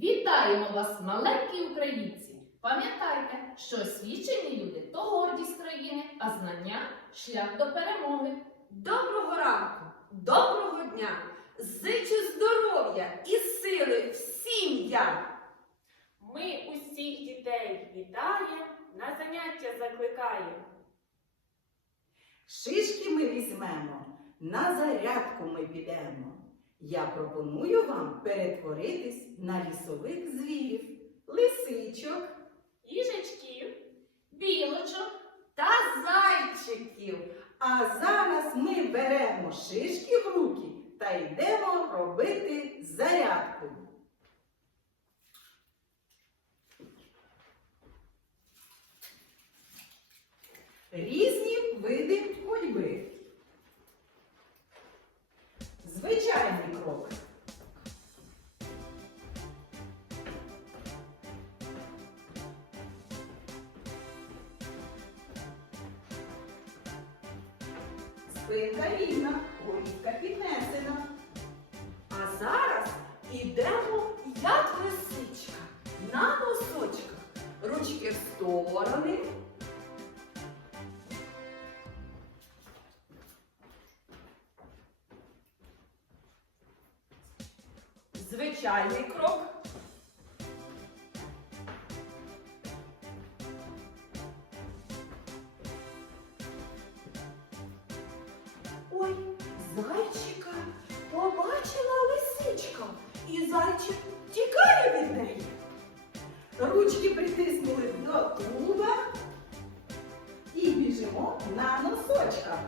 Вітаємо вас, маленькі українці! Пам'ятайте, що освічені люди то гордість країни, а знання шлях до перемоги. Доброго ранку, доброго дня! Зичу здоров'я і сили всім я! Ми усіх дітей вітаємо, на заняття закликаємо. Шишки ми візьмемо, на зарядку ми підемо. Я пропоную вам перетворитись на лісових звірів, лисичок. Їжачків, Білочок, та зайчиків. А зараз ми беремо шишки в руки та йдемо робити зарядку. Різні види ходьби. Звичайний крок. Спинка рівна, голівка піднесена. А зараз ідемо як лисичка на носочках. Ручки в сторони. Звичайний крок. Ой, зайчика побачила лисичка, і зайчик тікає від неї. Ручки притиснули до тулуба і біжимо на носочках.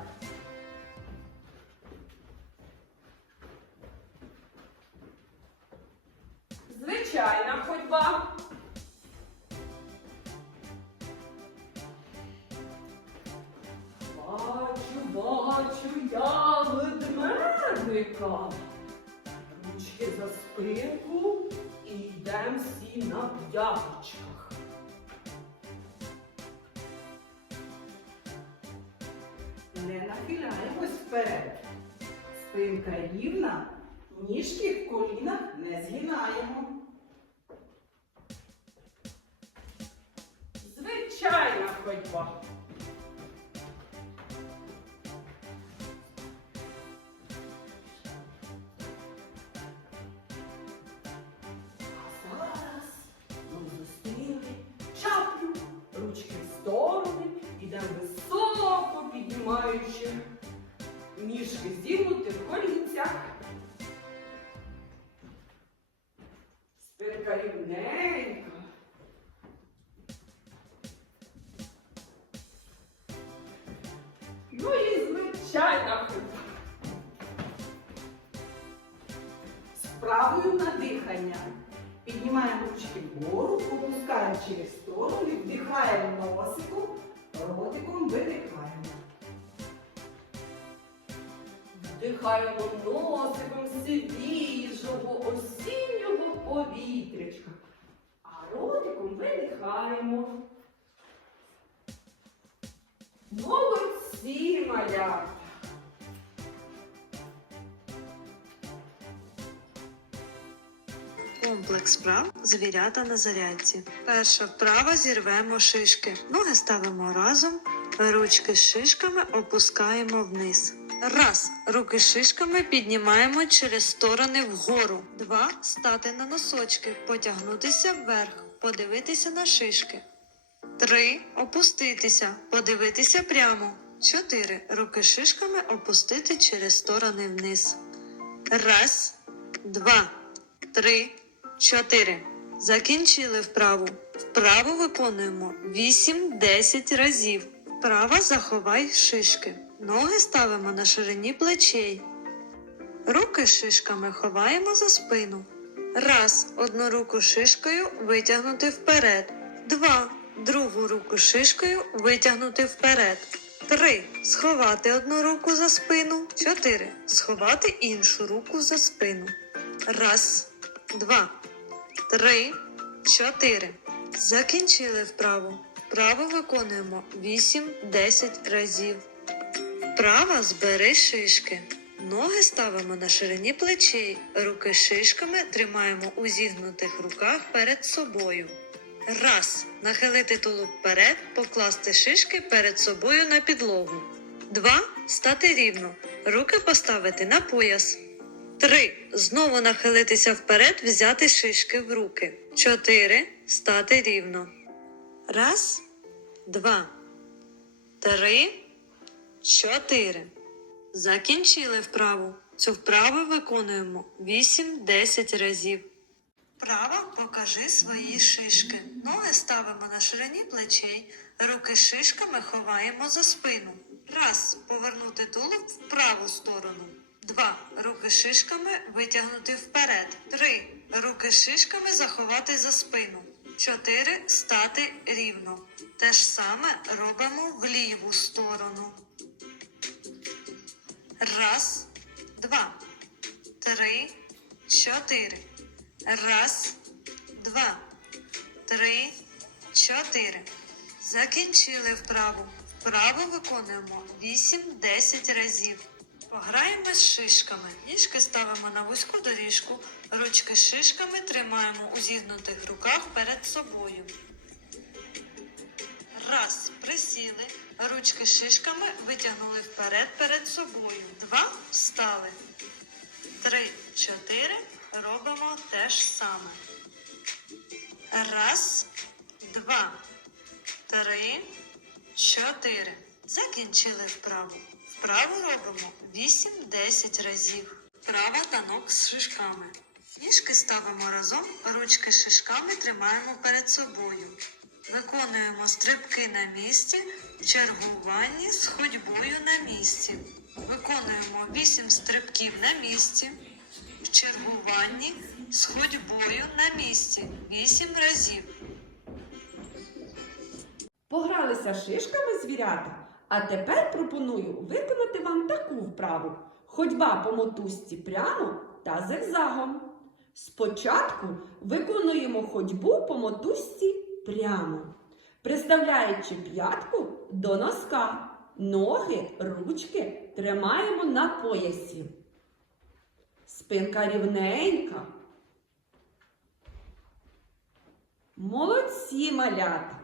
Ведмедика. Ручки за спинку і йдемо всі на п'яточках. Не нахиляємось вперед. Спинка рівна, ніжки в колінах не згинаємо. Звичайна ходьба. Справою на дихання. Піднімаємо ручки вгору, опускаємо через сторону, вдихаємо носиком, ротиком видихаємо. Вдихаємо носиком свіжого осіннього повітрячка, а ротиком видихаємо. Молодці, малята! Комплекс вправ звірята на зарядці. Перша вправа зірвемо шишки. Ноги ставимо разом, ручки з шишками опускаємо вниз. Раз. Руки шишками піднімаємо через сторони вгору. Два. Стати на носочки, потягнутися вверх, подивитися на шишки. Три. Опуститися, подивитися прямо. Чотири. Руки шишками опустити через сторони вниз. Раз, два, три, чотири. Закінчили вправу. Вправу виконуємо 8-10 разів. Вправа заховай шишки. Ноги ставимо на ширині плечей. Руки шишками ховаємо за спину. Раз. Одну руку шишкою витягнути вперед. Два. Другу руку шишкою витягнути вперед. Три. Сховати одну руку за спину. Чотири. Сховати іншу руку за спину. Раз, два, три, чотири. Закінчили вправу. Вправу виконуємо 8-10 разів. Вправа збери шишки. Ноги ставимо на ширині плечей, руки шишками тримаємо у зігнутих руках перед собою. Раз. Нахилити тулуб вперед, покласти шишки перед собою на підлогу. Два. Стати рівно. Руки поставити на пояс. Три. Знову нахилитися вперед, взяти шишки в руки. Чотири. Стати рівно. Раз, два, три, чотири. Закінчили вправу. Цю вправу виконуємо 8-10 разів. Вправо покажи свої шишки. Ноги ставимо на ширині плечей, руки шишками ховаємо за спину. Раз. Повернути тулуб в праву сторону. Два. Руки шишками витягнути вперед. Три. Руки шишками заховати за спину. Чотири. Стати рівно. Те ж саме робимо в ліву сторону. Раз, два, три, чотири. Раз, два, три, чотири. Закінчили вправу. Вправу виконуємо 8-10 разів. Пограємо з шишками. Ніжки ставимо на вузьку доріжку, ручки з шишками тримаємо у зігнутих руках перед собою. Раз. Присіли. Ручки з шишками витягнули вперед перед собою. Два. Встали. Три, чотири. Робимо те ж саме. Раз, два, три, чотири. Закінчили вправу. Вправу робимо 8-10 разів. Вправа танок з шишками. Ніжки ставимо разом, ручки шишками тримаємо перед собою. Виконуємо стрибки на місці чергуванні з ходьбою на місці. Виконуємо 8 стрибків на місці в чергуванні з ходьбою на місці 8 разів. Погралися шишками звірята, а тепер пропоную виконати вам таку вправу. Ходьба по мотузці прямо та зигзагом. Спочатку виконуємо ходьбу по мотузці прямо, приставляючи п'ятку до носка. Ноги, ручки тримаємо на поясі. Спинка рівненька. Молодці малята.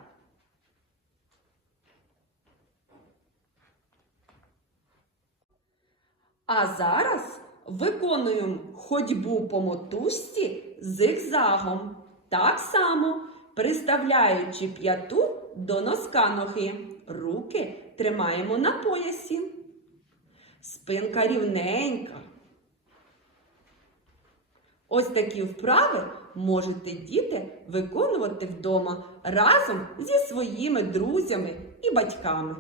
А зараз виконуємо ходьбу по мотузці зигзагом. Так само приставляючи п'яту до носка ноги. Руки тримаємо на поясі. Спинка рівненька. Ось такі вправи можете діти виконувати вдома разом зі своїми друзями і батьками.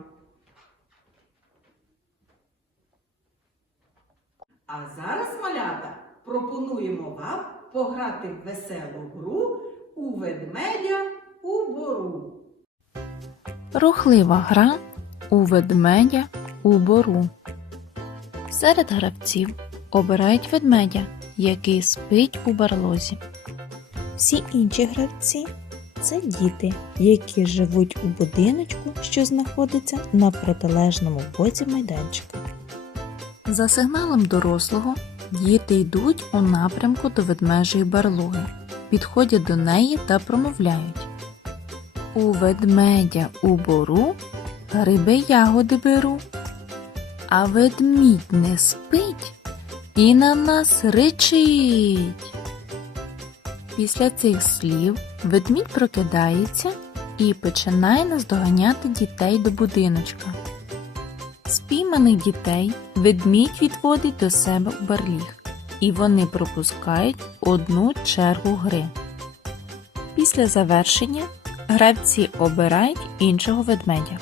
А зараз, малята, пропонуємо вам пограти в веселу гру у ведмедя у бору. Рухлива гра у ведмедя у бору. Серед гравців обирають ведмедя, який спить у барлозі. Всі інші гравці це діти, які живуть у будиночку, що знаходиться на протилежному боці майданчика. За сигналом дорослого діти йдуть у напрямку до ведмежої барлоги, підходять до неї та промовляють. У ведмедя у бору гриби ягоди беру, а ведмідь не спить і на нас ричить. Після цих слів ведмідь прокидається і починає наздоганяти дітей до будиночка. Спійманих дітей ведмідь відводить до себе у барліг, і вони пропускають одну чергу гри. Після завершення гравці обирають іншого ведмедя.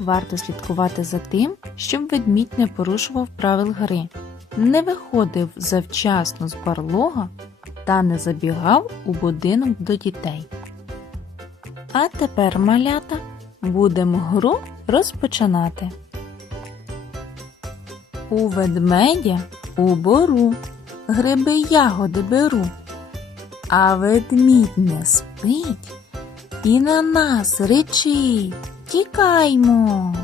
Варто слідкувати за тим, щоб ведмідь не порушував правил гри, не виходив завчасно з барлога та не забігав у будинок до дітей. А тепер, малята, будемо гру розпочинати. У ведмедя у бору гриби ягоди беру, а ведмідь не спить і на нас речить тікаймо.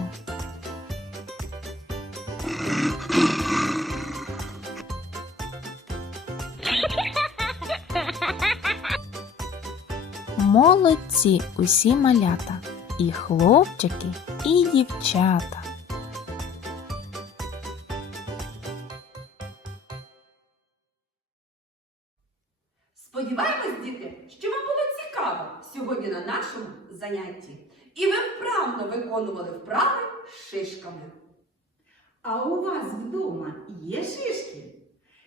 Молодці усі малята і хлопчики і дівчата. Сподіваємось, діти, що вам було цікаво сьогодні на нашому занятті. І ви вправно виконували вправи з шишками. А у вас вдома є шишки?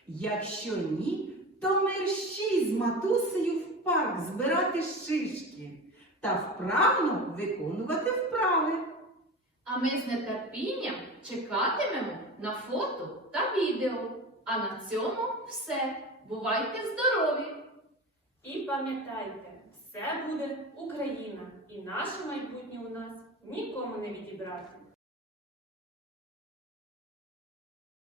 Якщо ні, то мерщій з матусею в парк збирати шишки та вправно виконувати вправи. А ми з нетерпінням чекатимемо на фото та відео. А на цьому все. Бувайте здорові! І пам'ятайте, все буде Україна, і наше майбутнє у нас нікому не відібрати.